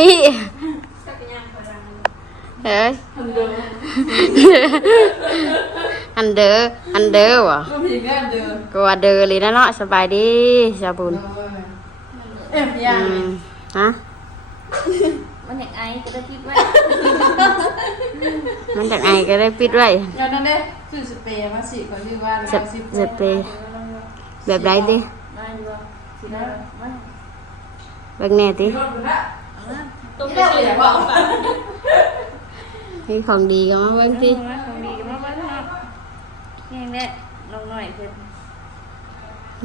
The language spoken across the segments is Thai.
นี้เฮ้ยอันเดอร์อันเดอร์วะก็พีก็เดินก็ว่าเดอร์เลยนะเนาะสบายดีชาวบุญเอ็มยาอืงมฮะมันอย่างไอจะได้คิดไว้มันจากไอก็ได้ปิดไว้งานนั้นเด้ซื้อสเปรย์มาสิขอชื่อว่าสเสเปรย์แบบไรดิมาดีกว่าสิได้มาเบิ่งแน่ ติรถมันละต้มไม่ได้เลยบอกมีของดีก็มาเบิ่งติมาของดีกันมาบ้านเนาะนี่แหละลองหน่อยเพิ่น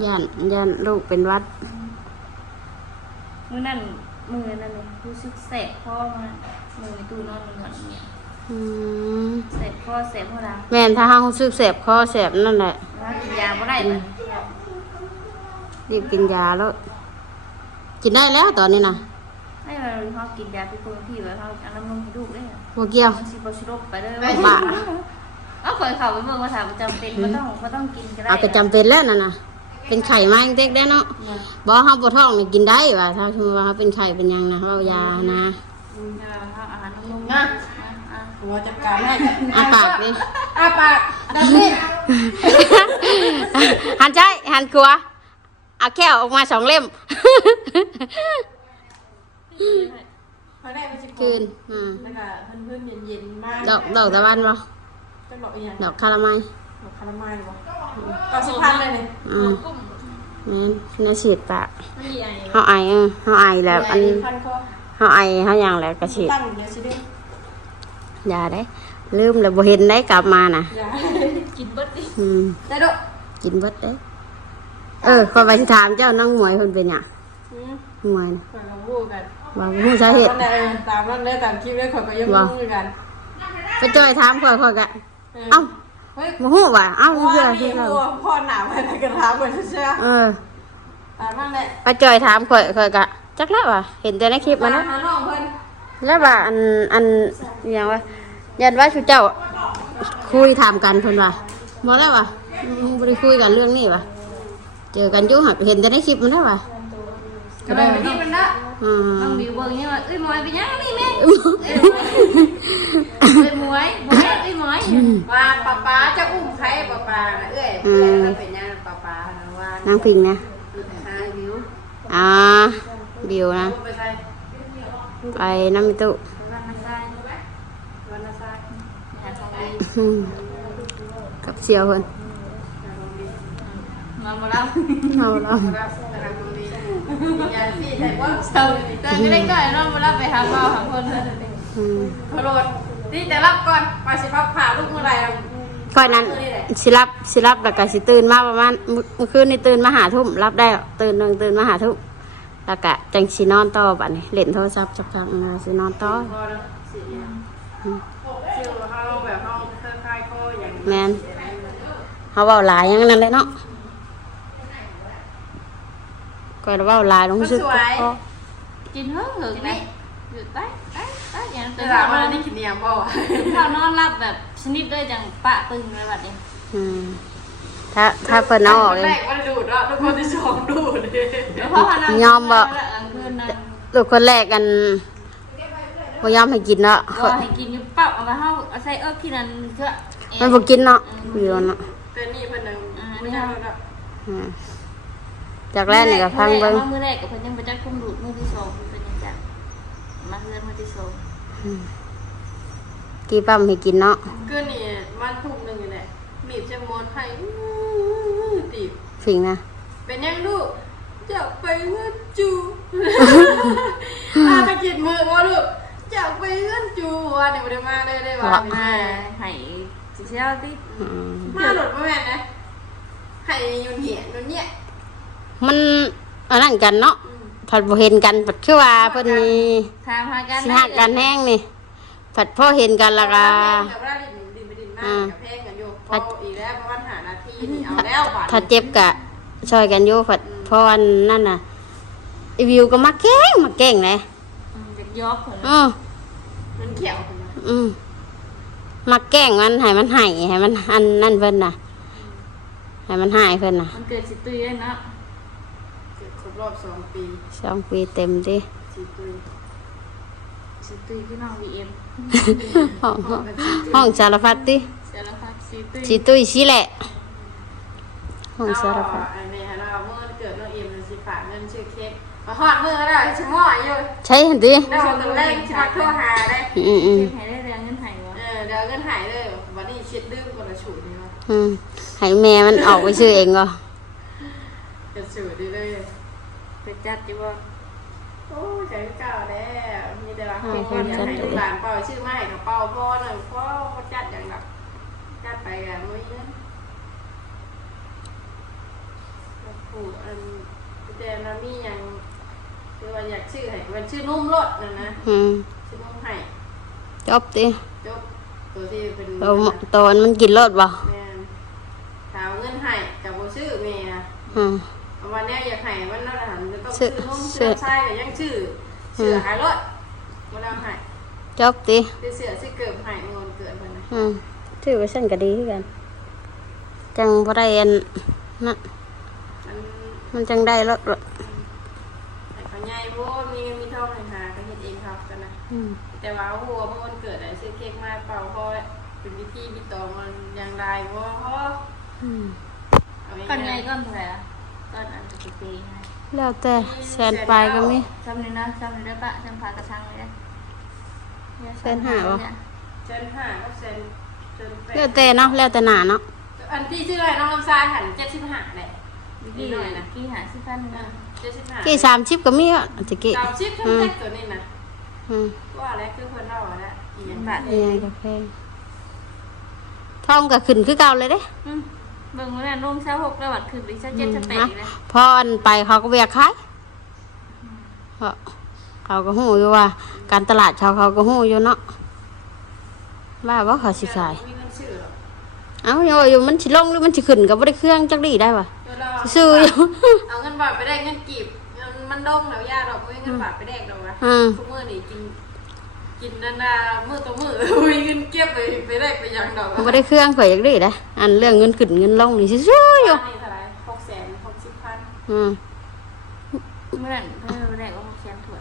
ย่านย่านลูกเป็นหวัด มื้อนั้นมื้อนั้นเลยรู้สึกแสบคอมามื้อในตู้นอนมันนอนเนี่ยอืมแสบคอแสบหัวหลังแม่นถ้าห้างซึกแสบคอแสบนั่นแหละว่ากินยาบ่ได้มันรีบกินยาแล้ว กินได้แล้วตอนนี้นะให้ เราเฮากินยาทุกคนที่ว่าเฮาเอาน้ำนมให้ลูกได้อะพวกเกี่ยว มันสิบ่สิลบไปเลยบ้า เอาข่อยเข้าไปเบิ่งว่าถามว่าจำเป็นบ่ต้องบ่ต้องกินก็ได้เอาก็จำเป็นแล้วนั่นน่ะเป็นไข่มาเด็กได้เนาะบอกเฮาบ่ท้องนี่กินได้ว่าถ้าสมมติว่าเฮาเป็นไข่เป็นหยังนะเฮายานะยาเฮาอาหารน้ำนมนะอะหัวจัดการให้อาปากดิอาปากดังนี้หันใจหันครัวเอาแก้วออกมาสองเล่ม พอได้ไปสิคืนอืมแล้วก็เพื่อนๆเย็นๆมากดอกดอกตะวันบ่จะบอกอีกอย่างดอกคาราไมลดอกคาราไมล์วะต่อสิพันเลยนี่อืมแม่นน่าฉีดปากมันดีไอเฮาไอเออเฮาไอแล้วอันพันคอเฮาไอเฮาหยังแล้วก็ฉีดตั้งเดี๋ยวสิเด้อยาได้ ลืมแล้วบ่เห็นได้กลับมาน่ะ อย่ากินเบิดดิอืม ได้ดอกกินเบิดเด้เออขอไปสิถามเจ้าน้องหมวยเพิ่นเป็นหยังอืมหมวยน่ะข่อยก็พูดกัน ว่าบ่รู้สาเหตุตามนั้นเลยตามนั้นเลยตามคลิปเลยข่อยก็ยังงงอยู่กันไปจ้อยถามข่อยข่อยก็เออเอ้าเฮ้ยบ่ฮู้ว่าเอ้าพ่อเพื่อนี่ที่เราพ่อพ่อหนาวไปไหนกันท้าไปเชื่อเออตามนั่นแหละไปจ้อยถามข่อยข่อยก็จักแล้วว่าเห็นแต่ในคลิปมามันหานะน้องเพิ่นแล้วว่าอันอันอหย่างว่ายันว่าชูเจ้าคุยถามกันเพิ่นว่าบ่แล้วว่าอืมบ่ได้คุยกันเรื่องนี้ว่ะเจอกันอยู่หักเห็นแต่ในคลิปมันแล้วว่ะก็เลยไป ที่มันละอืมน้องวิวเบิ่งนี่ว่าเอ้ยหมวยไปยังนี่แม่เอ้ยหมวยหมวยเอ้ ยหมวยว่าป้าป้าจะอุ้มใครป้าป้าเอ้ยเอ้ยแล้วเป็นยังป้าป้านะว่านางพิงนะหาวิวอ่าบิวนะไปใส่ไปน้ำมิตุวันนั้นได้วันละใส่หาทางดีอืมกับเชียวเพิ่นมาบ่รับเอาแล้วรับกำลังตรงนี้ยาพี่ใส่ว่าเศร้าแต่ไม่ได้ก่อยน้องบ่รับไปหาเมาหาคนเลยอืมพโรดนี่จะรับก่อนไปสิพับผ่าลูกเมื่อไหร่ค่อยนั้นสิรับสิรับแล้วก็สิตื่นมาประมาณมื้อเมื่อคืนนี่ตื่นมาหาทุ่มรับได้ตื่นหนึงตื่นมาหาทุ่มแล้วก็จังสินอนต่อบัดนี้เล่นโทรศัพท์จักพักแล้วสินอนต่อพอแล้วสิเนี่ยชื่อเขาแบบเขาเคยคายก็อย่างแมนเขาเว้าหลายอย่างนั้นเลยเนาะ ก็เว้าหลายลงสึกก็กินเฮิงหึงได้หยุดได้ได้ได้อย่างแต่แต่ถาถามมว่าว่านี่กินเนียมบ่ข้าวนอนรับแบบชนิดด้วยจังปะตึงเลยบัดนี้อืมถ้าถ้าเพิ่นเอาออกคเลนแรยกว่าดูดเนาะทุกคนที่สองดูดแล้วพอพานยอมบ่คืนนั้นลูกคนแรกกันบ่ยอมให้กินเนาะก็ให้กินอยู่เปล่าเอาไปเฮาเอาใส่เอิบที่นั่นเพื่อมันบ่กินเนาะอยู่เนาะแต่นี่เพิ่นนึงไม่ใช่แล้วอืม จากแรกนี่ก็พังเบิ่งมื้อแรกก็เพิ่นยังบ่จักคุมดูดมื้อที่สองเพิ่นยังจักมาเฮือนมื้อที่สองกี่ปั๊มให้กินเนาะก็นี่มันทุ่มหนึ่งอยู่แหละมีบจะมอนให้ตีบฟิงนะเป็นยังลูกจะไปเงินจูอาตะกิดมือว่าลูกจะไปเงินจูว่าเดี๋ยวได้มาได้ได้ว่ามาให้สิเชียวติอืมมาหลุดมาแม่นะให้ยูนเหียนนเนี่ย มันอันนั้นกันเนาะผัดบ่เห็นกันผัดคือว่าเพิ่นนี่ถามหากันสิหักกันแห้งนี่ผัดพอเห็นกันและก็กับราดินดินไปดินมากับเพลงกันอยู่พออีกแล้วประมาณหานาทีนี่เอาแล้วบาทถ้าเจ็บกะช่วยกันอยู่ผัดเพราะวันนั่นน่ะไอ้วิวก็มาแกล้งมาแกล้งเลยจะยอกเพิ่นอือมันเขียวอืมมาแกล้งมันให้มันใหายให้มันอันนั่นเพิ่นน่ะให้มันหายเพิ่นน่ะมันเกิดสิตุยเนาะค รบรอบสองปีสองปีเต็มดิสี่ปีสิตุยพี่น้อง VM ห้องห้องห้องสารพัดติเสียแล้วค่ะสิตุยสิตุ้ยสิแหละห้องสารพัดอันนี้เราเมื่อเกิดน้องเอ็มเลยสิฝากเงินชื่อเค้กมาหอดมือก็ได้ชิมออยู่ใช่หันติได้เอาตัวเลขชิมอโทรหาได้อืมอืมเก็บให้ได้แรงเงินให้บ่เออเดี๋ยวเงินหายเลยวันนี้ชิดดื้มคนละฉุดนี่วะอืมให้แม่มันออกไปซื้อเองก็จะฉุดดีเลย ไปจัดดิบ่โอ้ใช้เก่าแล้วมีแต่ละคนก็อยากให้ลูกหลานเป่าชื่อมาให้กับเป่าพ่อหน่อยพ่อจัดอย่างแบบจัดไปกันไม่เงินผูกอันเจนามียังคือว่าอยากชื่อให้มันชื่อนุ่มรสนะนะอืมชื่อนุ่มให้จบติจบตัวที่เป็นตัวตัวมันกินรสบ่แม่ถามเงินให้กับโบชื่อเมียอืมวันนี้อยากให้วันนั้นหันจะต้อง ชื่ชื่ออนุ่มชื่ชื่ออชายแต่ยังชื่อเสือหายรถวันนั้นให้จบติคือเสือชื่อเกิดให้เงินเกิดมันนะอืมถือว่าฉันก็ดีคือกัน จังบ่ได้อันนั่นมันมันจังได้รสแต่เขาใหญ่โว้มีเงินมีทองให้หาก็เฮ็ดเองครับกันนะอืมแต่ว่าหัวเมื่อวันเกิดอะซื้อเค้กมาเป่าพอเป็นพิธีพิตองมันยังได้บ่พออืมเอาก้อนใหญ่ง่ายก้อนเท่าไหร่อะก้อนอันจะปีให้ แล้วแต่แสนปลายก็มีซ้ำนี่นะซ้ำนี่ได้ปะซ้ำพากระชังเลยนะแสนห้าวะเซนห้าก็เซนเซนแปดแล้วแต่เนาะแล้วแต่หนาเนาะอันพี่ชื่ออะไรน้องลำซายหันเจ็ดสิบห้าแหละกี่นี่หน่อยนะกี่หาสิพันนะเจ็ดสิบห้ากี่สามชิปก็มีอะตะกี้สามสิบทั้งเจ็ดตัวนี่นะอืมว่าแล้วคือคนเราอะนะอีกอย่างบาทนี่ไงกาแฟทองก็ขึ้นคือเก่าเลยเด้อืม เบิ่งว่าน่ะลงเช้าหกแล้วบัดขึ้นไปเช้าเจ็ดเช้าแปดอีกเลยพออันไปเขาก็เวียกขายเพราะเขาก็หู้อยู่ว่า การตลาดเขาเขาก็หู้อยู่เนาะว่าว่าเขาสิขายมีเงินชื่อหรอเอ้าอยู่อยู่มันสิลงหรือมันสิขึ้นก็บ่ได้เครื่องจักดีได้ว่ะเดี๋ยวเราซื้ออยู่เอาเงินบาทไปได้เงินกีบมันดงแล้วยาดอกไม่เงินบาทไปแดกดอกนะอืมทุกมื้อนี่กิน กินนานามื้อต่อมื้อมีเงินเก็บไปไปแดกไปยังดอกบ่ได้เครื่องข่อยจักดีได้อันเรื่องเงินขึ้นเงินลงนี่ซื่อๆอยู่นี่เท่าไหร่หกแสนหกสิบพันอืมเมื่อนั้นเพิ่นได้ว่าเขียนถั่ว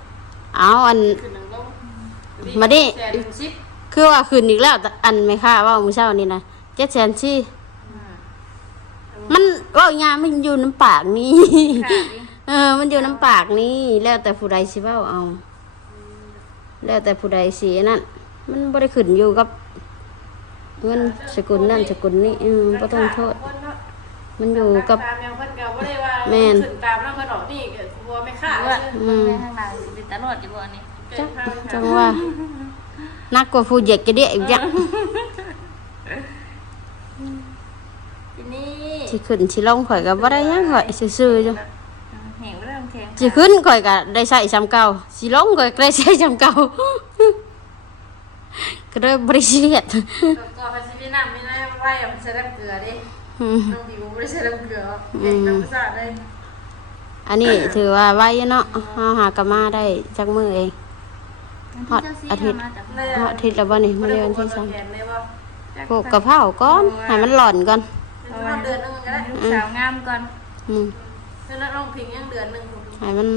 เอาอัน ขึ้นหนึ่งลงมาดิ แสนหนึ่งสิบคือว่าขึ้นอีกแล้วแต่อันไม่ค่าว่ามื้อเช้านี่นะ700,000ซี่อืมมันเว่ายามมันอยู่น้ำปากนี่ ค่ะดิเออ มันอยู่น้ำปากนี่แล้วแต่ผู้ใดสิเว้าเอา แล้วแต่ผู้ใดสินั่นมันบ่ได้ขึ้นอยู่กับเงินสกุลนั่นสกุลนี้อืมบ่ต้องโทษ มันอยู่กับตามยังเพิ่นก็บ่ได้ว่าแม่นขึ้นตามแล้วเพิ่นออกนี่ก็กลัวไม่ค่าหรือว่าเบิ่งในข้างหลังสิเป็นตลอดอยู่บ่อันนี้จังจังว่านักกว่าผู้เหยียกจะเดียอีกจังทีนี้สิขึ้นสิลงข่อยก็บ่ได้หยังข่อยซื่อๆอยู่อืม แหงบ่ได้น้ำแข็งสิขึ้นข่อยก็ได้ใส่ซ้ำเก่าสิลงข่อยก็ได้ใส่ซ้ำเก่าก็เลยบ่ได้เครียดก็ก็ภาษีน้ำมีน้ำไว้มันใช้น้ำเกลือดิอืมน้องบิวบ่ได้ใช้น้ำเกลือเด็กน้ำสะอาดเลยอันนี้ถือว่าไว้เนาะเฮาหากะมาได้จักมื้อเองฮอดอาทิตย์มาจากเลยเฮาะอาทิตย์ละบ่นี่มื้อเดือนที่สอง3แขนเลยบ่ปลูกกะเพราก่อนให้มันหล่อนก่อนเป็นเท่าเดือนหนึงก็ได้ลูกสาวงามก่อนอืมเท่านั้นน้องพิงยังเดือนหนึง ให้มัน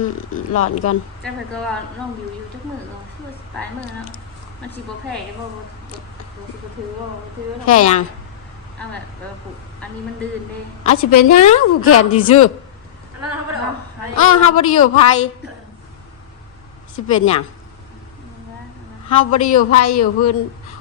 หล่อนก่อนจังเพิ่นก็ว่าน้องบิวอยู่จักมื้อก็คือสิปลายมื้อเนาะมันสิบ่แพ้ได้บ่บ่บ่สิบ่ถือบ่บ่ถือเนาะแค่หยังเอาแบบแบบปลูกอันนี้มันดืนเด้เอาสิเป็นหยังผู้แขนซื่ออันนั้นเขาบ่ได้ออกๆเออเฮาบ่ได้อยู่ไผสิเป็นหยังเฮาบ่ได้อยู่ไผอยู่พื้น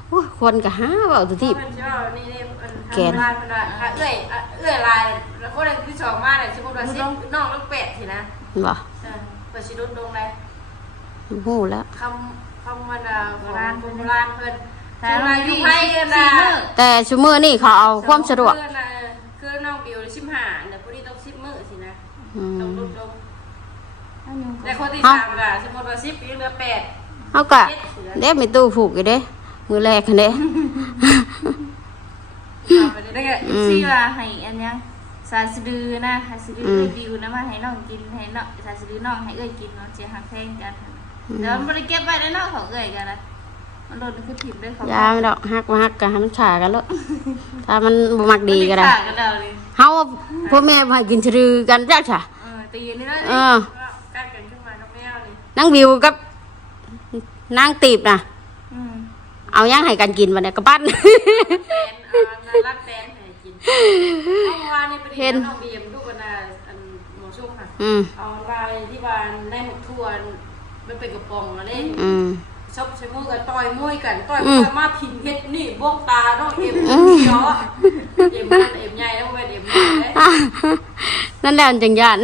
โอ้ยคนก็หาเว้าทุกทีเพิ่นสิว่านี่นี่เพิ่นทำลายเพิ่นว่าอะเอ้ยอะเอ้ยลายแล้วคนนั้นที่สองมาเนี่ยสมมุติว่าสิน้องลูกเป็ดสินะ บ่เออเปิดสิดุดลงเลยฮู้แล้วคำคำวันดาโบราณโบราณเพิ่นถ้าคือเราอาอยุยู่ไผไผกันสี่นะมื้อแต่ซุมื้อนี้เขาเอาความสะดวกคือน่ะคือน้องบิวสิบห้าเนี่ยพอดีต้องสิบมื้อสินะอืต้องมดุดลงอันนี้ก็แต่คนที่เอ้าสามล่ะสมมติว่าสิบปีเหลือแปดเฮาก็เด้มีตู้ผูกอยู่เด้ มื้อแรกคันเด้เอาไปเลยแล้วก็สิว่าให้อันยัง สาสะดือนะสาสะดืออืมเอ้ยบิวนะมาให้น้องกินให้น้องสาสะดือน้องให้เอ้ยกินเนาะเสียหักแพงกันแล้วมันบ่ได้เก็บไว้ได้เนาะเขาเอ้ยกันนะมันโดนคือถิ่มด้วยเขายาไม่ดอกฮักบ่ฮักก็ให้มันขากันแล้วถ้ามันบ่มักดีก็ได้มันขากันแล้วเลยเฮาพ่อแม่บ่ให้กินชะดือกันจักจ้ะ เออตีนี่แล้วเออ กั้นกันขึ้นมาน้องแมวนี่นางวิวกับนางตีบนะอืมเอาย่างให้กันกินวันนี้กระปั้น แตนอ่านารักแตนให้กิน เอาเมื่อวานนี่ไปเห็เห็นนน้องบีมดูกันนะอันหมอชุ่มค่ะอืมเอาลายที่บ้านได้หมกทั่วมันเป็นกระป๋องอะไรอืมชอบใช้มือกันต่อยมวยกันต่อยอืมมวยมาพิมพ์เพชรนี่บ้องตาน้องเอ็มอืมเขียวอะเอ็มนั่นเอ็มใหญ่แล้วเป็นเอ็มใหญ่เลยนั่นแหละมันจังยาน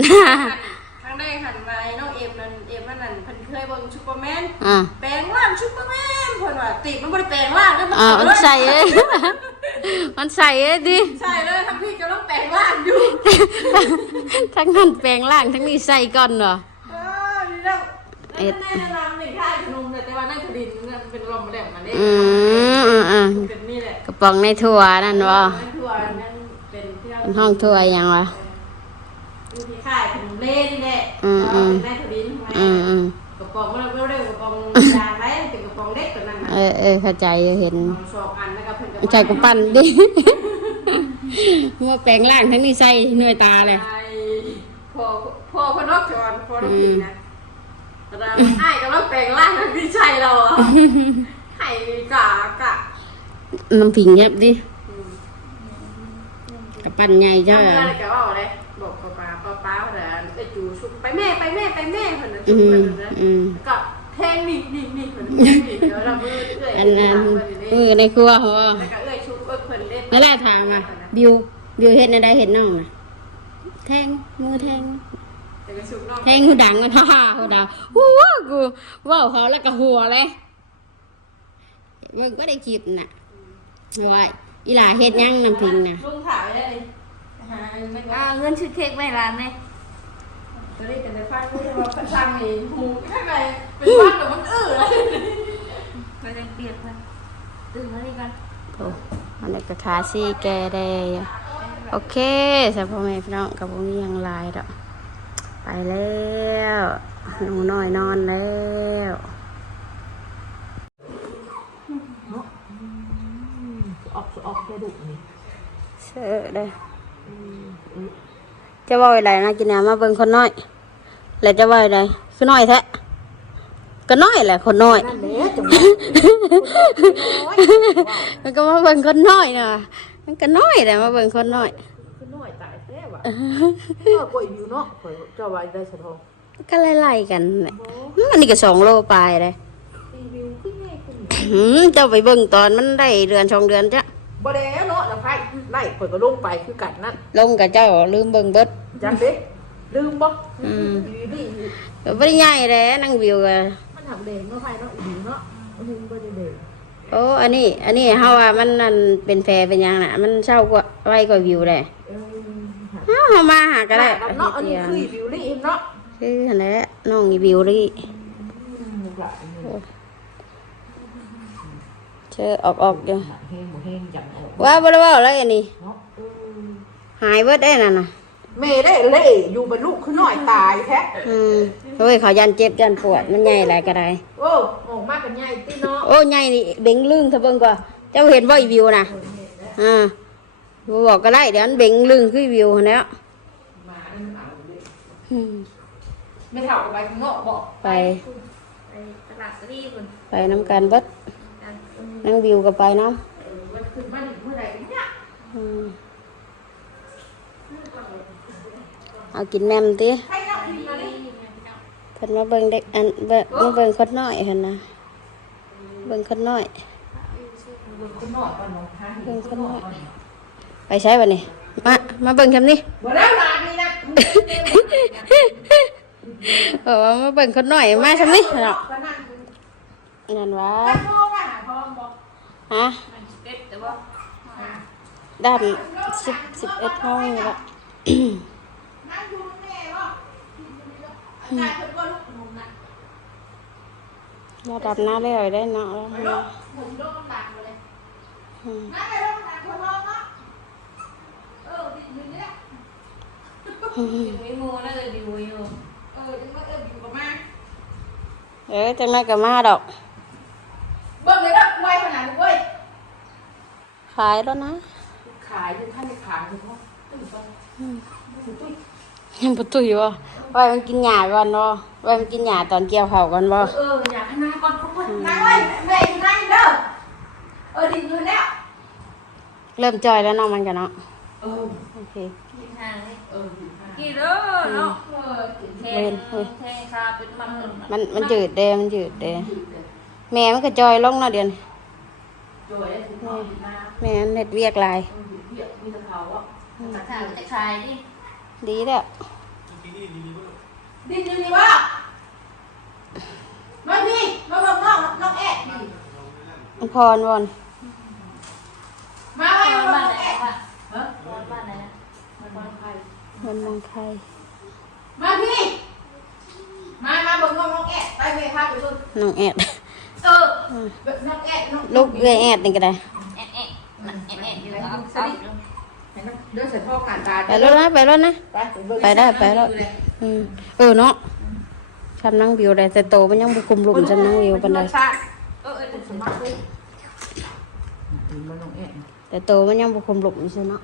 ครั้งแรกหันมาน้องเอ็มนั่นเอ็มนั่นนั่นเพิ่นเคยเบิ่งซูเปอร์แมนอ่าแปลงร่างซูเปอร์แมนเพิ่นว่าติดมันบ่ได้แปลงร่างแล้วมันอ่าเอามันเลยใส่เอ้ย มันใส่เอ้ยดิใช่เลยทั้งพี่กำลังแปลงร่างอยู่ทั้งนั้นแปลงร่างทั้งนี้ใส่ก่อนเหรอเออนี่แล้วแล้วแน่นอนหนึ่งท่าขนมเนี่ยแต่ว่านั่นคือดินมันเป็นลมแดดมาเนี่ยอืมอืมอืมเป็นนี่แหละกระป๋องในถั่วนั่นวะนั่นทัวร์นั่นเป็นที่เราเป็นห้องถั่วยังวะอยู่ที่ค่ายขนมเล่นี่แหละอืมอืมเป็นแม่ทวินทำไมอืมอืมกระป๋องเราเร็วๆกระป๋องยางไรเป็นกระป๋องเล็กตัวนั้นนะเออเออเข้าใจเห็นเอาสอง อันแล้วก็เพิ่นก็ใจกูปั้นดิว่าแปลงร่างทั้งนี้ใส่เหนื่อยตาเลย ไอ้พ่อพ่อคนรอบจอนพ่อรอบผีนะแต่เราไอ้ก็ต้องแปลงร่างพี่ชัยเราอะไอ้กากะน้ำผิงเงียบดิอืมกระปั้นใหญ่จ้าทำอะไรแกว่าอะไรบอกป้าป้าป้าป้าว่าแต่ไอ้จูชุบไปแม่ไปแม่ไปแม่คนนั้นอืชุบมไปคนนั้นอืม ก็ แทงนี่นี่นี่คนนั้นเดี๋ยวเราเอื้อยเอื้อยอันนั้นเอื้มือยอในครัวเหรอแล้วก็เอื้อยชุบเอื้อยคนเล่นนั่นแหละทางอะบิวบิวเห็นอะไรเห็นน้องอะแทงมือแทง แต่ก็ชุบน้องแทงหูดังมันฮ่าฮ่าหูดังหัวกูว่าวเขาแล้วก็หัวเลยมึงก็ได้คลิปน่ะว่าอีหลาเฮ็ดหยังน้ำพิงน่ะลุงถ่ายได้เลยหาไม่อ่าว่าเงินชื่อเค้กไว้ร้านไหม จะได้กันในฟ้าไม่ใช่ว่าพระจังนี่หูข้างในเป็นบ้านแต่มันอื้อเลยไปเลยเปลี่ยนกันตื่นมาดีกันโอ้อันนี้ก็ขาซี่แกได้โอเคสำหรับพ่อแม่พี่น้องกับพวกนี้ยังลายดอกไปแล้วหนูน้อยนอนแล้วออกออกแค่ดุนี่เสือได้ จะว่าอะไรนะกินน้ำมาเบิ่งคนน้อย แล้วจะว่าอะไรคือน้อยแท้ก็น้อยแหละคนน้อยนั่นแหละจังมันก็มาเบิ่งคนน้อยนะมันก็น้อยแหละมาเบิ่งคนน้อยคือน้อยตายแท้ว่ะก็กล้วยวิวเนาะข่อยเจ้าว่าได้สะทองก็ไล่ๆกันแหละมันนี่ก็สองโลปลายเลยตีวิวขึ้นง่ายขึ้นหืมเจ้าไปเบิ่งตอนมันได้เดือนสองเดือนจ้ะ บ่แล้วเนาะแล้วไผไล่ข่อยก็ลงไปคือกันนั่นลงกับเจ้าลืมเบิ่งเบิด จังเด้ลืมบ่อืมอยู่ดีก็บ่ได้ใหญ่เลยนั่งวิวกันมันทำเด่นเนาะไผเนาะอีเนาะมันถึงบ่ได้เด่นโอ้อันนี้ อันนี้เฮาว่ามันนั่นเป็นแฟร์เป็นหยังน่ะ มันเช่ากว่าไว้กว่าวิวเลยเออเฮาเฮามาหาก็ได้เนาะอันนี้คือวิวลี่เนาะคือหั่นแหละน้องอีวิวลี่ อืมหลายเนี่ย เชอออกออกๆอยู่แห้งบ่แห้งจังออกว่าบ่ได้เว้าอะไรอันนี้เนาะเออหายเบิดได้นั่นน่ะแม่ได้เล่อยู่บรรลุคือน้อยตายแท้อืมโอ้ยเขายันเจ็บยันปวดมันใหญ่หลายก็ได้โอ้ออกมากันใหญ่ติเนาะโอ้ใหญ่นี่เบ่งลึงเถอะเบิ่งก่อนเจ้าเห็นบ่อีวิวน่ะอ่าบ่บอกก็ได้เดี๋ยวมันเบ่งลึงคือวิวหั่นแหล้วมาอันเอาเด้อืมไม่เท่ากับไปข้างนอกบอกไป ไปตลาดสตรีคนไปน้ำกันเบิด นั่งวิวก็ไปน้เออมันขึ้นมาถึงเมื่อไหร่เนี่ยำอืมเอากินแมมติใครเนาะกินมาดิเพิ่นมาเบิ่งเด็กอันเบิ่งมาเบิ่งคนน้อยหั่นนะเบิ่งคนน้อยเบิ่งคนน้อยก่อนเนาะฮะเบิ่งคนน้อยไปใช้บ่นี่มามาเบิ่งคำนี้บ่แล้วลานนี่นะเออว่ามาเบิ่งคนน้อยมาคำนี้เนาะก็นั่งนั่นว่า ฮะมันสเต็ปแต่ว่าด้านสิบสิบเอ็ดโมงนี่ละนั่งดูแม่ว่าอาจารย์เพิ่นว่าลูกหนุ่มน่ะระดับหน้าได้เลยได้เนาะแล้วไปเนาะเนาะผมโดนหลังมาเลยอืมนั่งไปโดนหลังคนรอเนาะเออดิอยู่เนี่ยอยู่ไม่มูน่าจะดีอยู่เออยังว่าเอออยู่กับมาเออจังไรก็มาดอกเบิ่งเลยเด้อไว้ขนาดนี้เว้ย ขายแล้วนะ ขายอยู่ท่านไม่ขายอยู่เพราะตึ้งไปตุ้ยยังประตุยวะไว้มันกินหญ้าก่อนบ่ไว้มันกินหญ้าตอนเกี่ยวข้าวก่อนบ่เอออยากให้หน้าก่อนเพราะว่านั่งไว้แม่อยู่นั่งเด้อเออดินอยู่แล้วเริ่มจอยแล้วเน้องมันกันเนาะเออโอเคกินทางนี่เออกี่เด้อเนาะเออกินแทงแทงคาเป็นมันมันมันจืดเดมันจืดเดแม่มันก็จอยลงเนาะเดี๋ยวนี้จอยได้ถึงพ่อถึงมา แม่มันเน็ดเวียกหลายเออเรียกมีแต่เขาอะกระถางจะคลายดิดีแล้วดินอยู่นี่วะมาพี่มาบอกน้องน้องแอ๊ดนี่มันพรวอนมาไว้มาบบ้าอนกไหนแอ๊ดวะเออบ้านไหนนะมาบอกใครมันมองใครมาพี่มามาเบิ่งน้องน้องแอ๊ดไปเมย์พาไปดูน้องแอดเออน้องแอ๊ดน้องลูกเอื้อยแอดนี่ก็ได้ แอะแอะมันะแอะอยู่เอาสวัสดีเดี๋ยใส่พ่อการตาไปรถนะไปรถนะไปได้ไปแล้วอืมเออเนาะชำนั่งวิวได้แต่โตมันยังบุคุมหลุมชำนั่งวิวปันใดเลยแต่โตมันยังบุคุมหลุมใช่เนาะ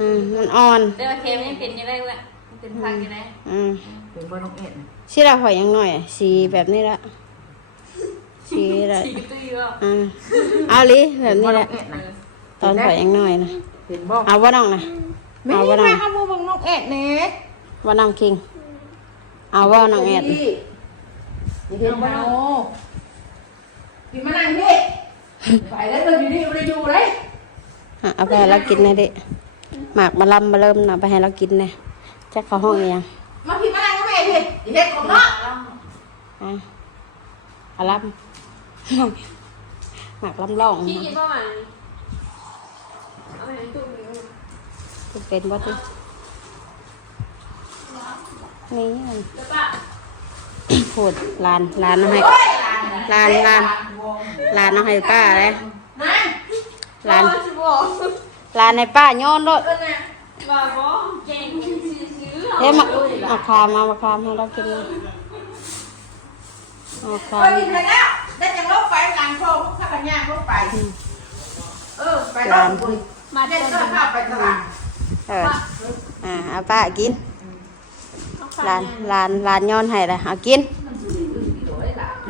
อืมมันอ่อนแต่ว่าเค็มยังเป็นยังไงวะเป็นพังยังไงอืมถึงมาน้องแอ๊ดชิละหอยยังหน่อยสีแบบนี้ละ สีละสีตื้อว่าอ่าเอาลิแบบนี้มาแหน้อละงแอ๊ดนะตอนหอยยังหน่อยนะเห็นบ่เอาว่าน้องนะไม่เอาได้ว่าน้องมาเอามือบังน้องแอ๊ดเน่ว่าน้องคิง เอาว่าน้องแอดอย่าเห็นมาโนกินมานั่งพี่ไปแล้วเราอยู่นี่เราอยู่เลยอะเอาไปให้เรากินหนะดิหมากมาลำมาเริ่มนะไปให้เรากินนะจะเข้าห้องอีกยังมาพี่มานั่งกับแม่พี่อย่าเห็นของเนาะอะเอาลำ หมากลำล่องขี้กินประมาณเอาไปตู้มือเป็นว่าที่นี่มันแล้วป่ะพูดลานลานเอาให้โอ้ยลานลานลานเอาให้ป้าเลยนั่งลานจะบอกลานให้ป้าโยนด้วยเออน่ะว่าบอกเก่งซื้อเฮ้ยมามาคามมามาคามให้เรากินนะมาคาเออมดีแล้วได้จังลบ ไปหลังโชว์ถ้าปัญญาลบไป เออ ไปลองคุยมาได้ก็ข้าไปตลาดเอออ่าเอาป้ากินลานลานลานโยนให้เลยเอากิน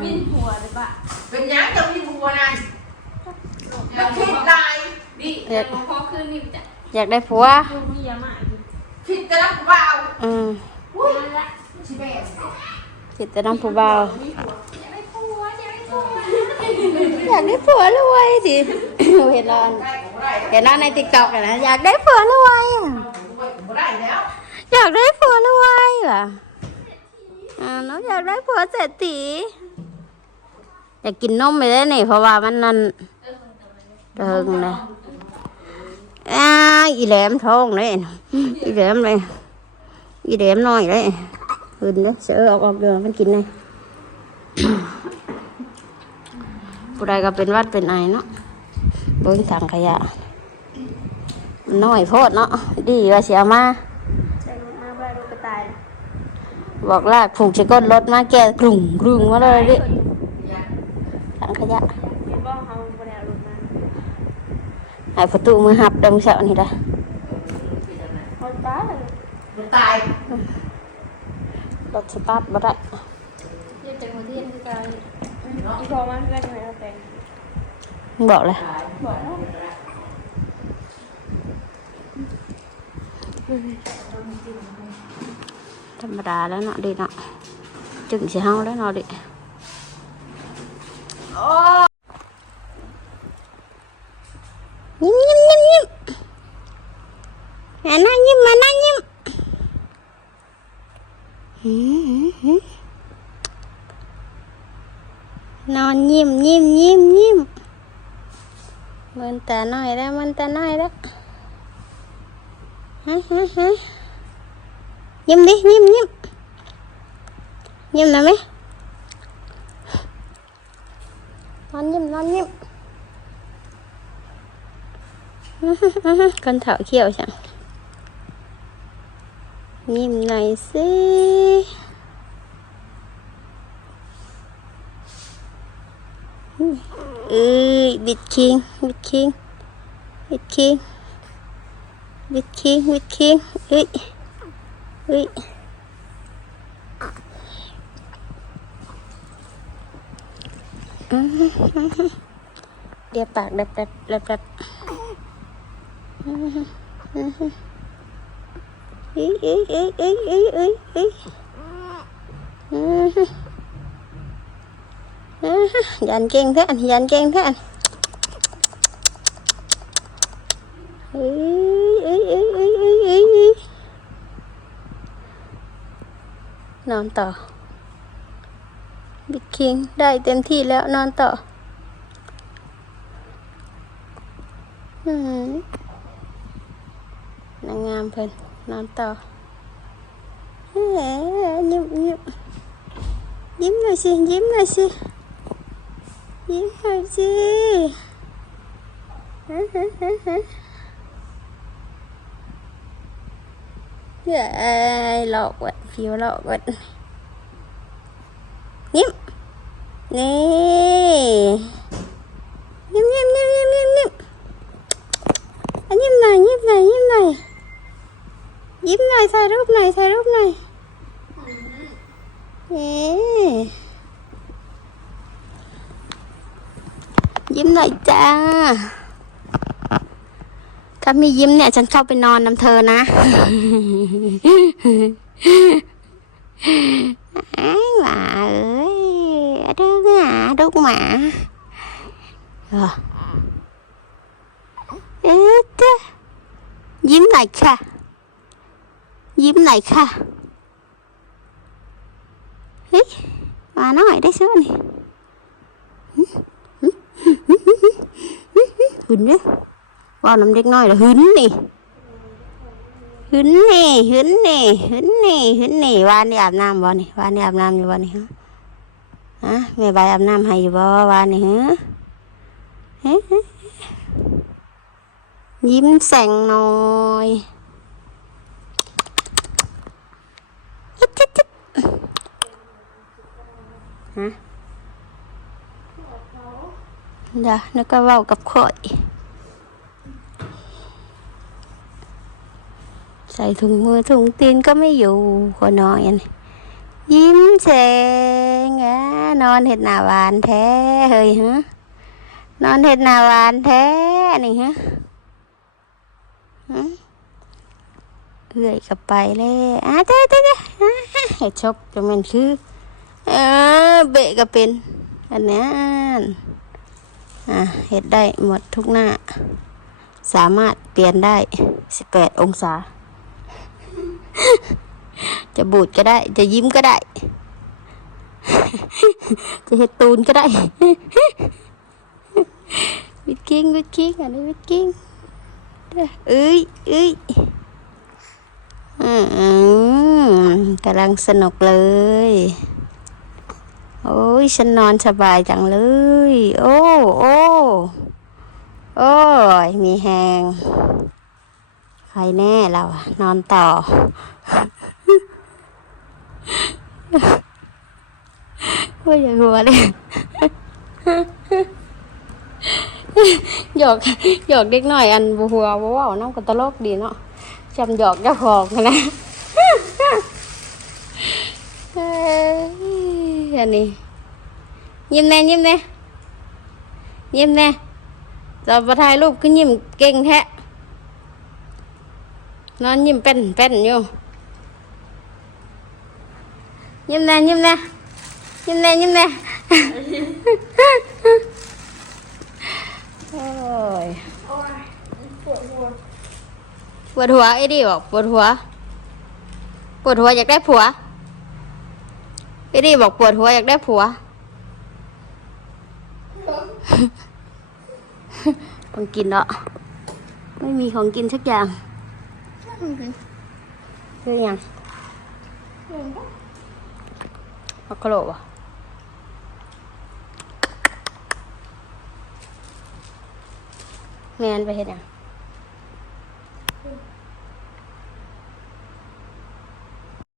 มินหัวเลยป่ะเป็นยังจะมีบัวนั่นมันคิดลายดิเดี๋ยวพอคืนนี้จะอยากได้ผัวลูกมียามาคิดจะรับเบาอืมอุ้ยชิเบสจิตแต่น้ำผู้เบา อยากได้ผัวรวยสิเห็นเราได้ของได้เห็นเราในติ๊กต็อกนะอยากได้ผัวรวยอยากได้ผัวรวยว่ะอ่าน้องอยากได้ผัวเศรษฐีอยากกินนมไปได้นี่เพราะว่ามันนั่นเดิงเลยอ่าอีแหลมท้องเลยอีแหลมเลยอีแหลมน้อยเลยอื่นเด้อเสือออกออกเดือมันกินเลย ผู้ใดก็เป็นหวัดเป็นไอเนาะเบิ้งถังขยะมันน้อยโพดเนาะดีว่าเสียมาใช้รถมาบ้านรถกระต่ายบอกลากผูกชิก้นรถมาแกกลุ่งกลุ่งมาเลยดิถังขยะเห็นบ้องเขาบริเอารถมาให้ประตูมือหับดงเสานี่ละคนป้าเลยมันตายรถสตาร์ทบ่ได้เรียกจากหัวเทียนคือการอีพอมันเพื่อนทำไมเราแต่งมึงบอกเลยบอกแล้วธรรมดาแล้วเนาะดิเนาะจึงสิเฮาแล้วเนาะดิยิ้ มยิ้มยิ้มยิ้มมานั่งยิ้มมานั่งยิ้มหืมหืมหืม นอนยิ้มยิ้มยิ้มยิ้มมันตาน้อยแล้วมันตาน้อยแล้วฮะฮะฮะยิ้มดิยิ้มยิ้มยิ้มหน่อยไหมนอนยิ้มนอนยิ้ม con thở kiểu chẳng nhìn này xí ừ bịt kiên bịt kiên bịt kiên bịt kiên bịt kiên ui ui อื้อหืออื้อหือเดี๋ยวป ยันเก่งแท้อันยันเก่งแท้อันเอ้ยเอ้ยเอ้ยเอ้ยเอ้ยเอ้ยเอ้ยนอนต่อ บิ๊กคิงได้เต็มที่แล้วนอนต่ออนางงามเพิ่นนอนต่อเอ้ยยิ้มยิ้มยิ้มหน่อยสิยิ้มหน่อยสิ ยิ้มหน่อยสิฮึฮึฮึฮึเย้ยหลอกวัดผิวหลอกวัดยิ้มนี่ยิ้มยิ้มยิ้มยิ้มยิ้มยิ้มอะยิ้มหน่อยยิ้มหน่อยยิ้มหน่อยยิ้มหน่อยถ่ายรูปหน่อยถ่ายรูปหน่อยเอ๊ ยิ้มหน่อยจ้า ถ้ามียิ้มเนี่ย ฉันเข้าไปนอนน้ำเธอนะไอ้หมาเอ้ยดูหมาดูหมาเออเอ๊ะจ้ะยิ้มหน่อยค่ะ ยิ้มหน่อยค่ะ เฮ้ยมาหน่อยได้ซื้อนี่ หึนเนี่ยว่าน้ำเด็กน้อยเหรอหึนนี่หึนนี่หึนนี่หึนนี่หึนนี่วานนี่อาบน้ำบ่นี่วานนี่อาบน้ำอยู่บ่นี่ฮะฮะแม่ใบอาบน้ำให้อยู่บ่วานนี่ฮะยิ้มแสงน่อยอิ๊ดอิ๊ ดอิ๊ดฮะเดี๋ยวก็เว้ากับข่อย ใส่ถุงมือถุงตีนก็ไม่อยู่คนนอนยิ้มแฉงอะนอนเห็ดหน้าหวานแท้เฮ้ยฮะนอนเห็ดหน้าหวานแท้นี่ฮะเอื่อยกับไปเลยอะเจ๊เจ๊เจ๊เห็ดชกจะมันคือ เออเบะก็เป็น อันนี้ อะเห็ดได้หมดทุกหน้า สามารถเปลี่ยนได้ 18 องศา จะบูดก็ได้ จะยิ้มก็ได้ จะเฮ็ดตูนก็ได้ วิดกิ้งวิดกิ้งอันนี้วิดกิ้งเอ้ยเอ้ยอืมกำลังสนุกเลย โอ้ยฉันนอนสบายจังเลย โอ้โอ้โอ้ยมีแหงใครแน่เรานอนต่อ โอ้ยอย่าหัวเลยหยอกหยอกเด็กหน่อยอันบัวว้าน้ำก็ตลกดีเนาะจำหยอกเจ้าของนะ เอ้ยอันนี้ยิ้มแน่ยิ้มแน่ยิ้มแน่เราไปถ่ายรูปก็ยิ้มเก่งแท้นอนยิ้มเป็นเป็นอยู่ยิ้มแน่ยิ้มแน่ยิ้มแน่ยิ้มแน่โอ้ยโอ้ยปวดหัวปวดหัวไอ้ดิบอกปวดหัวปวดหัวอยากได้ผัว ไอ้ดิบอกปวดหัวอยากได้ผัวต้องกินเนาะไม่มีของกินสักอย่างคืออย่างมักกะโหลกอะแมนไปเห็นยัง